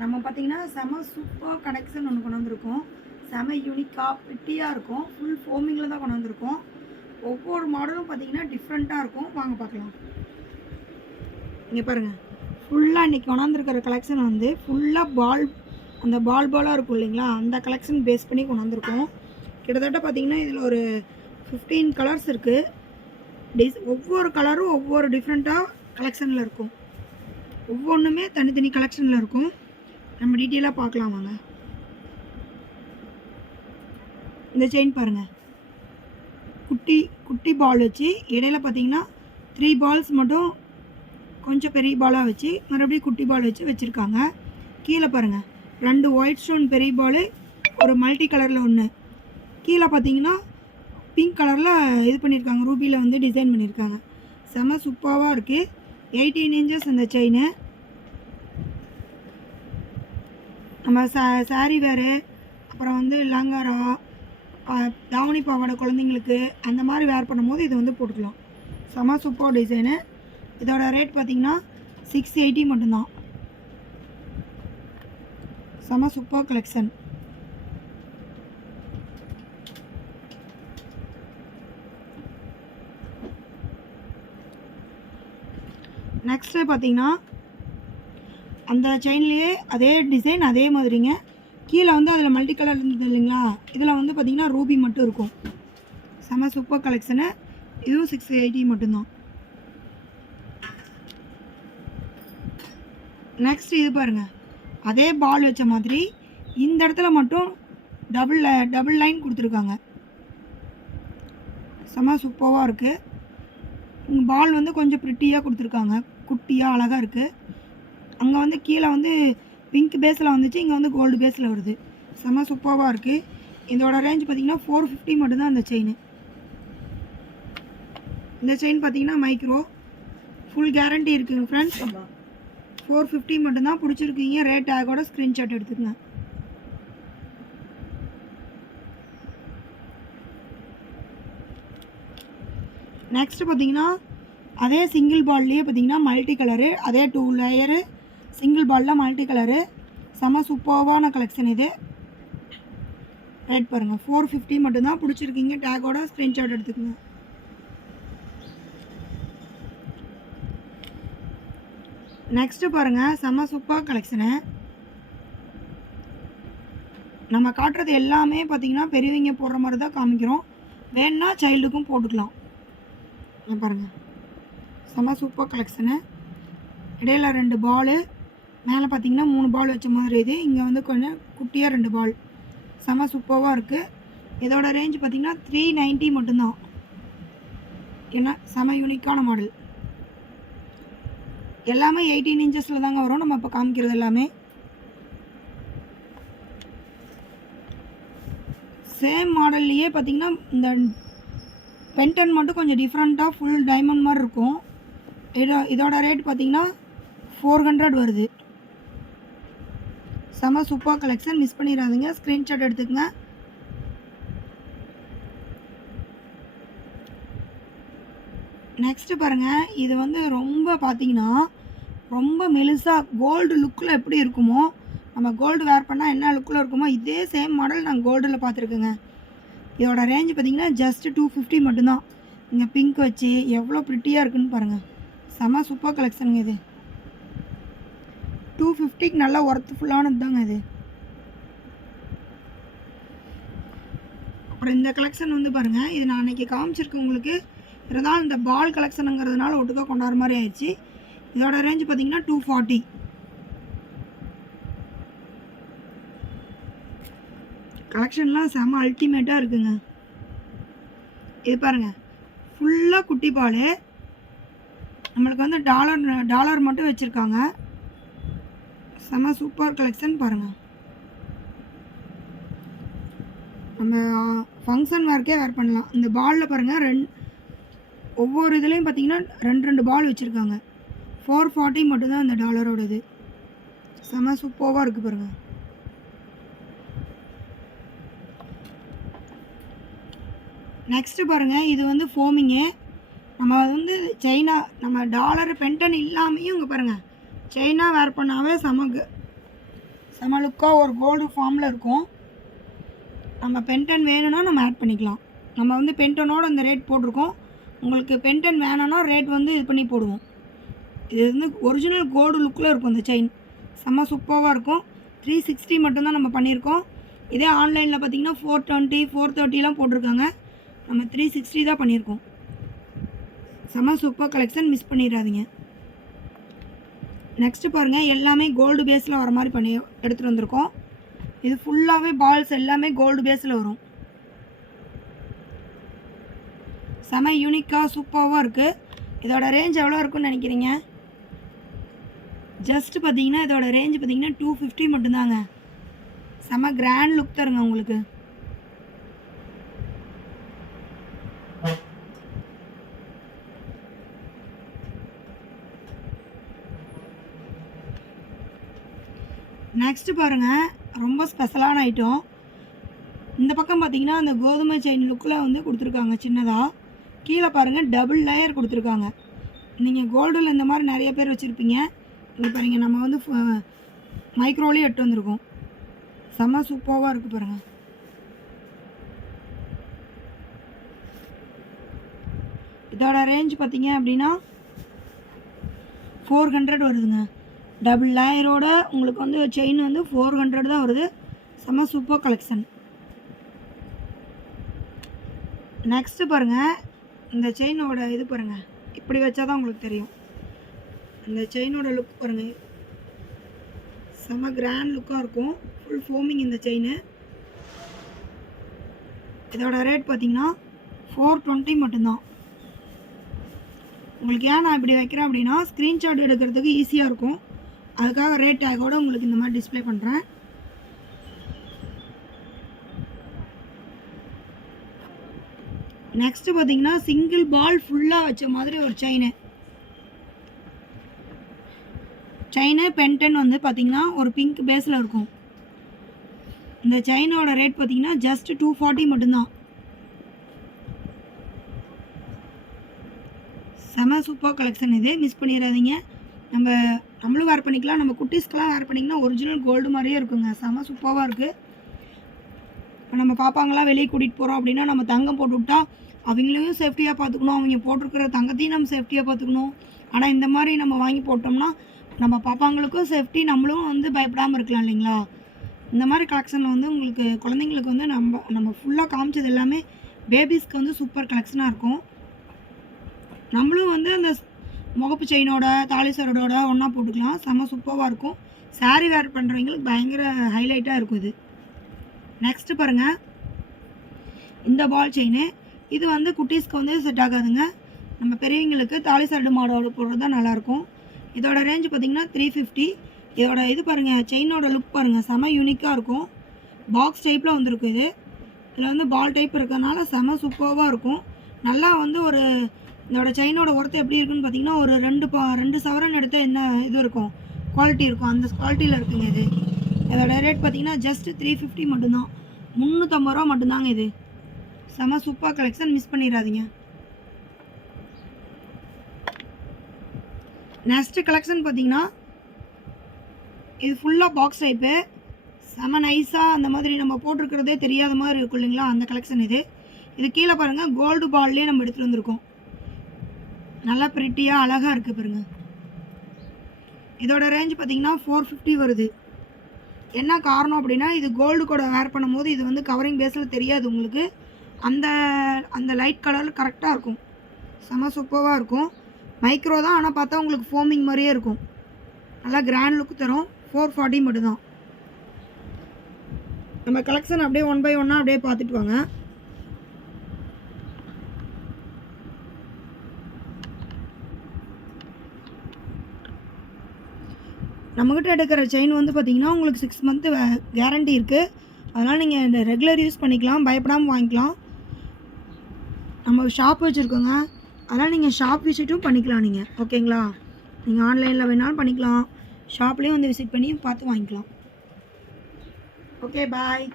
நம்ம பார்த்தீங்கன்னா செம சூப்பர் கனெக்ஷன் ஒன்று கொண்டு வந்திருக்கோம். செம யூனிக்காக பிட்டியாக இருக்கும். ஃபுல் ஃபோமிங்கில் தான் கொண்டு வந்திருக்கோம். ஒவ்வொரு மாடலும் பார்த்தீங்கன்னா டிஃப்ரெண்ட்டாக இருக்கும். வாங்க பார்க்கலாம். இங்கே பாருங்கள், ஃபுல்லாக இன்றைக்கி கொண்டாந்துருக்கிற கலெக்ஷன் வந்து ஃபுல்லாக அந்த பாலாக இருக்கும் இல்லைங்களா, அந்த கலெக்ஷன் பேஸ் பண்ணி கொண்டு வந்திருக்கோம். கிட்டத்தட்ட பார்த்திங்கன்னா இதில் ஒரு 15 கலர்ஸ் இருக்குது. ஒவ்வொரு கலரும் ஒவ்வொரு டிஃப்ரெண்ட்டாக கலெக்ஷனில் இருக்கும். ஒவ்வொன்றுமே தனித்தனி கலெக்ஷனில் இருக்கும். நம்ம டீட்டெயிலாக பார்க்கலாம் வாங்க. இந்த செயின் பாருங்கள், குட்டி குட்டி பால் வச்சு இடையில பார்த்தீங்கன்னா 3 பால்ஸ் மட்டும் கொஞ்சம் பெரிய பாலாக வச்சு மறுபடியும் குட்டி பால் வச்சு வச்சுருக்காங்க. கீழே பாருங்கள், 2 ஒயிட் ஸ்டோன் பெரிய பால், ஒரு மல்டி கலரில் ஒன்று. கீழே பார்த்தீங்கன்னா பிங்க் கலரில் இது பண்ணியிருக்காங்க, ரூபியில் வந்து டிசைன் பண்ணியிருக்காங்க. செம சூப்பராக இருக்குது. 18 இன்ச்சஸ் இந்த செயின். நம்ம சாரீ வேறு, அப்புறம் வந்து லங்காரா, தாவணி பாவாடை குழந்தைங்களுக்கு அந்த மாதிரி வேர் பண்ணும்போது இது வந்து போட்டுக்கலாம். செம சூப்பர் டிசைனு. இதோட ரேட் பார்த்திங்கன்னா 680 மட்டும்தான். செம சூப்பர் கலெக்ஷன். நெக்ஸ்ட்டு பார்த்திங்கன்னா அந்த செயின்லேயே அதே டிசைன் அதே மாதிரிங்க. கீழே வந்து அதில் மல்டி கலர் இருந்தது இல்லைங்களா, இதில் வந்து பார்த்திங்கன்னா ரூபி மட்டும் இருக்கும். செம சூப்பர் கலெக்ஷனு. இதுவும் 680 மட்டும்தான். நெக்ஸ்ட் இது பாருங்கள், அதே பால் வச்ச மாதிரி இந்த இடத்துல மட்டும் டபுள் லைன் கொடுத்துருக்காங்க. செம சூப்பராக இருக்குது. பால் வந்து கொஞ்சம் ப்ரிட்டியாக கொடுத்துருக்காங்க, குட்டியாக அழகாக இருக்குது. அங்கே வந்து கீழே வந்து பிங்க் பேஸில் வந்துச்சு, இங்கே வந்து கோல்டு பேஸில் வருது. செம சூப்பராக இருக்குது. இதோட ரேஞ்ச் பார்த்திங்கன்னா 450 மட்டும்தான் இந்த செயின். இந்த செயின் பார்த்திங்கன்னா மைக்ரோ, ஃபுல் கேரண்டி இருக்குங்க ஃப்ரெண்ட்ஸ். 450 மட்டும்தான். பிடிச்சிருக்கீங்க ரேட் டேக்கோட ஸ்க்ரீன்ஷாட் எடுத்துக்கங்க. நெக்ஸ்ட்டு பார்த்திங்கன்னா அதே சிங்கிள் பால்லையே பார்த்திங்கன்னா மல்டி கலரு, அதே 2 லேயரு சிங்கிள் பாலில் மல்டி கலரு. செம சூப்பர்வான கலெக்ஷன் இது. ரேட் பாருங்கள் 450 மட்டும்தான். பிடிச்சிருக்கீங்க டேக்கோட ஸ்க்ரீன்ஷாட் எடுத்துக்கோங்க. நெக்ஸ்ட்டு பாருங்கள், செம சூப்பர் கலெக்ஷனு. நம்ம காட்டுறது எல்லாமே பார்த்திங்கன்னா பெரியவங்க போடுற மாதிரி தான் காமிக்கிறோம். வேணுன்னா சைல்டுக்கும் போட்டுக்கலாம். பாருங்கள், செம சூப்பர் கலெக்ஷனு. இடையில 2 பாலு, மேலே பார்த்தீங்கன்னா 3 பால் வச்ச மாதிரி இது. இங்கே வந்து கொஞ்சம் குட்டியாக 2 பால். செம சூப்பராக இருக்குது. இதோட ரேஞ்ச் பார்த்திங்கன்னா 390 மட்டும்தான். ஏன்னா செம யூனிக்கான மாடல். எல்லாமே 18 இன்ச்சஸில் தாங்க வரும் நம்ம இப்போ காமிக்கிறது எல்லாமே. சேம் மாடல்லையே பார்த்திங்கன்னா இந்த பென்டன் மட்டும் கொஞ்சம் டிஃப்ரெண்ட்டாக ஃபுல் டைமண்ட் மாதிரி இருக்கும். இதோட ரேட் பார்த்திங்கன்னா 400 வருது. செம சூப்பர் கலெக்ஷன். மிஸ் பண்ணிடாதீங்க, ஸ்க்ரீன்ஷாட் எடுத்துக்கங்க. நெக்ஸ்ட்டு பாருங்கள், இது வந்து ரொம்ப பார்த்திங்கன்னா ரொம்ப மெலிசாக கோல்டு லுக்கில் எப்படி இருக்குமோ, நம்ம கோல்டு வேர் பண்ணால் என்ன லுக்கில் இருக்குமோ இதே சேம் மாடல் நான் கோல்டில் பார்த்துருக்கேங்க. இதோட ரேஞ்சு பார்த்திங்கன்னா ஜஸ்ட் 250 மட்டும்தான். இங்கே பிங்க் வச்சு எவ்வளோ ப்ரிட்டியாக இருக்குன்னு பாருங்கள். செம சூப்பர் கலெக்ஷனுங்க இது. 250க்கு நல்லா ஒர்த்ஃபுல்லானது தாங்க இது. அப்புறம் இந்த கலெக்ஷன் வந்து பாருங்கள், இது நான் அன்றைக்கி காமிச்சிருக்கேன் உங்களுக்கு. இருந்தாலும் இந்த பால் கலெக்ஷனுங்கிறதுனால ஒட்டுக்கா கொண்டாடுற மாதிரி ஆயிடுச்சு. இதோட ரேஞ்சு பார்த்திங்கன்னா 240. கலெக்ஷன்லாம் செம அல்டிமேட்டாக இருக்குங்க. இது பாருங்கள், ஃபுல்லாக குட்டி பால். நம்மளுக்கு வந்து டாலர் மட்டும் வச்சுருக்காங்க. செம சூப்பர் கலெக்ஷன் பாருங்கள். நம்ம ஃபங்க்ஷன் வேர்க்கே வேர் பண்ணலாம். இந்த பாலில் பாருங்கள், ஒவ்வொரு இதுலேயும் பார்த்திங்கன்னா 2 பால் வச்சுருக்காங்க. 440 மட்டும்தான் இந்த டாலரோட இது. செம சூப்பராக இருக்குது பாருங்கள். நெக்ஸ்ட்டு பாருங்கள், இது வந்து ஃபோமிங்கு. நம்ம வந்து சைனா நம்ம டாலர் பென்டன் இல்லாமையும் இங்கே பாருங்கள், செயினாக வேர் பண்ணாவே செம லுக்காக ஒரு கோல்டு ஃபார்மில் இருக்கும். நம்ம பென்டன் வேணும்னா நம்ம ஆட் பண்ணிக்கலாம். நம்ம வந்து பென்டனோட இந்த ரேட் போட்டிருக்கோம். உங்களுக்கு பென்டன் வேணும்னா ரேட் வந்து இது பண்ணி போடுவோம். இது வந்து ஒரிஜினல் கோல்டு லுக்கில் இருக்கும். இந்த செயின் செம்ம சூப்பராக இருக்கும். 360 மட்டும்தான் நம்ம பண்ணியிருக்கோம். இதே ஆன்லைனில் பார்த்தீங்கன்னா 420 430லாம் போட்டிருக்காங்க. நம்ம 360 தான் பண்ணியிருக்கோம். செம்ம சூப்பர் கலெக்ஷன், மிஸ் பண்ணிடாதீங்க. நெக்ஸ்ட்டு பாருங்கள், எல்லாமே கோல்டு பேஸில் வர மாதிரி பண்ணி எடுத்துகிட்டு வந்திருக்கோம். இது ஃபுல்லாகவே பால்ஸ் எல்லாமே கோல்டு பேஸில் வரும். செம யூனிக்காக சூப்பராக இருக்குது. இதோட ரேஞ்ச் எவ்வளோ இருக்குன்னு நினைக்கிறீங்க? ஜஸ்ட் பார்த்தீங்கன்னா இதோட ரேஞ்ச் பார்த்தீங்கன்னா 250 மட்டும்தாங்க. செம கிராண்ட் லுக் தருங்க உங்களுக்கு. நெக்ஸ்ட்டு பாருங்கள், ரொம்ப ஸ்பெஷலான ஐட்டம். இந்த பக்கம் பார்த்தீங்கன்னா அந்த கோதுமை செயின் லுக்கில் வந்து கொடுத்துருக்காங்க சின்னதாக. கீழே பாருங்கள் டபுள் லேயர் கொடுத்துருக்காங்க. நீங்கள் கோல்டில் இந்த மாதிரி நிறைய பேர் வச்சுருப்பீங்க. இங்கே பாருங்கள், நம்ம வந்து மைக்ரோலேயே எட்டு வந்திருக்கோம். செம்ம சூப்பராக இருக்குது பாருங்கள். இதோட ரேஞ்ச் பார்த்தீங்க அப்படின்னா 400 வருதுங்க. டபுள் லேயரோட உங்களுக்கு வந்து செயின் வந்து 400 தான் வருது. செம்ம சூப்பர் கலெக்ஷன். நெக்ஸ்ட்டு பாருங்கள், இந்த செயினோட இது பாருங்கள், இப்படி வச்சா தான் உங்களுக்கு தெரியும். இந்த செயினோட லுக் பாருங்கள், செம்ம கிராண்ட் லுக்காக இருக்கும். ஃபுல் ஃபோமிங் இந்த செயின். இதோட ரேட் பார்த்தீங்கன்னா 420 மட்டும்தான். உங்களுக்கு ஏன் நான் இப்படி வைக்கிறேன் அப்படின்னா ஸ்க்ரீன்ஷாட் எடுக்கிறதுக்கு ஈஸியாக இருக்கும். அதுக்காக ரேட் டேக்கோடு உங்களுக்கு இந்த மாதிரி டிஸ்பிளே பண்ணுறேன். நெக்ஸ்ட்டு பார்த்தீங்கன்னா சிங்கிள் பால் ஃபுல்லாக வச்ச மாதிரி ஒரு செயின் பென்டன் வந்து பார்த்தீங்கன்னா ஒரு பிங்க் பேஸில் இருக்கும். இந்த செயினோட ரேட் பார்த்தீங்கன்னா ஜஸ்ட் 240 மட்டும்தான். செம சூப்பர் கலெக்ஷன் இது, மிஸ் பண்ணிடாதீங்க. நம்மளும் வேர் பண்ணிக்கலாம், நம்ம குட்டீஸ்க்கெலாம் வேர் பண்ணிங்கன்னா ஒரிஜினல் கோல்டு மாதிரியே இருக்குங்க. செம சூப்பராக இருக்குது. இப்போ நம்ம பாப்பாங்களாம் வெளியே கூட்டிகிட்டு போகிறோம் அப்படின்னா நம்ம தங்கம் போட்டு விட்டா அவங்களையும் சேஃப்டியாக பார்த்துக்கணும், அவங்க போட்டிருக்கிற தங்கத்தையும் நம்ம சேஃப்டியாக பார்த்துக்கணும். ஆனால் இந்த மாதிரி நம்ம வாங்கி போட்டோம்னா நம்ம பாப்பாங்களுக்கும் சேஃப்டி, நம்மளும் வந்து பயப்படாமல் இருக்கலாம் இல்லைங்களா. இந்த மாதிரி கலெக்ஷனில் வந்து உங்களுக்கு குழந்தைங்களுக்கு வந்து நம்ம ஃபுல்லாக காமிச்சது எல்லாமே பேபிஸ்க்கு வந்து சூப்பர் கலெக்ஷனாக இருக்கும். நம்மளும் வந்து அந்த முகப்பு செயினோட தாலி சரடோட ஒன்றா போட்டுக்கலாம். செம்ம சூப்பராக இருக்கும். சாரீ வேர் பண்ணுறவங்களுக்கு பயங்கர ஹைலைட்டாக இருக்கும் இது. நெக்ஸ்ட்டு பாருங்கள், இந்த பால் செயின் இது வந்து குட்டீஸ்க்கு வந்து செட் ஆகாதுங்க. நம்ம பெரியவங்களுக்கு தாலி சரடு மாடோட போடுறது தான் நல்லாயிருக்கும். இதோட ரேஞ்ச் பார்த்திங்கன்னா 350. இதோட இது பாருங்கள், செயினோட லுக் பாருங்கள், செம யூனிக்காக இருக்கும். பாக்ஸ் டைப்பில் வந்துருக்கும். இதில் வந்து பால் டைப் இருக்கிறதுனால செம சூப்பராக இருக்கும். நல்லா வந்து ஒரு இதோட செயினோட ஒர்த்து எப்படி இருக்குன்னு பார்த்தீங்கன்னா ஒரு 2 சவரன் எடுத்தால் என்ன இது இருக்கும், குவாலிட்டி இருக்கும், அந்த குவாலிட்டியில் இருக்குங்க இது. இதோட ரேட் பார்த்தீங்கன்னா ஜஸ்ட் 350 மட்டும்தான். 350 ரூபா மட்டும்தாங்க இது. செம சூப்பர் கலெக்ஷன், மிஸ் பண்ணிடாதீங்க. நெக்ஸ்ட்டு கலெக்ஷன் பார்த்தீங்கன்னா இது ஃபுல்லாக பாக்ஸ் டைப்பு. செம நைஸாக அந்த மாதிரி நம்ம போட்டிருக்கிறதே தெரியாத மாதிரி இருக்கும் இல்லைங்களா, அந்த கலெக்ஷன் இது. இது கீழே பாருங்கள், கோல்டு பால்லே நம்ம எடுத்துகிட்டு வந்திருக்கோம். நல்லா ப்ரிட்டியாக அழகாக இருக்குது பாருங்கள். இதோட ரேஞ்ச் பார்த்திங்கன்னா 450 வருது. என்ன காரணம் அப்படின்னா இது கோல்டு கூட வேர் பண்ணும்போது இது வந்து கவரிங் பேஸில் தெரியாது உங்களுக்கு. அந்த லைட் கலரில் கரெக்டாக இருக்கும். செம சூப்பராக இருக்கும். மைக்ரோ தான், ஆனால் பார்த்தா உங்களுக்கு ஃபோமிங் மாதிரியே இருக்கும். நல்லா கிராண்ட் லுக் தரும். 440 மட்டும்தான். நம்ம கலெக்ஷன் அப்படியே 1 by 1 அப்படியே பார்த்துட்டு வாங்க. நம்மக்கிட்ட எடுக்கிற செயின் வந்து பார்த்திங்கன்னா உங்களுக்கு 6 month கேரண்டி இருக்குது. அதனால் நீங்கள் இந்த ரெகுலர் யூஸ் பண்ணிக்கலாம், பயப்படாமல் வாங்கிக்கலாம். நம்ம ஷாப் வச்சுருக்கோங்க, அதனால் நீங்கள் ஷாப் விசிட்டும் பண்ணிக்கலாம் நீங்கள். ஓகேங்களா, நீங்கள் ஆன்லைனில் வேணாலும் பண்ணிக்கலாம், ஷாப்லேயும் வந்து விசிட் பண்ணி பார்த்து வாங்கிக்கலாம். ஓகே, பாய்.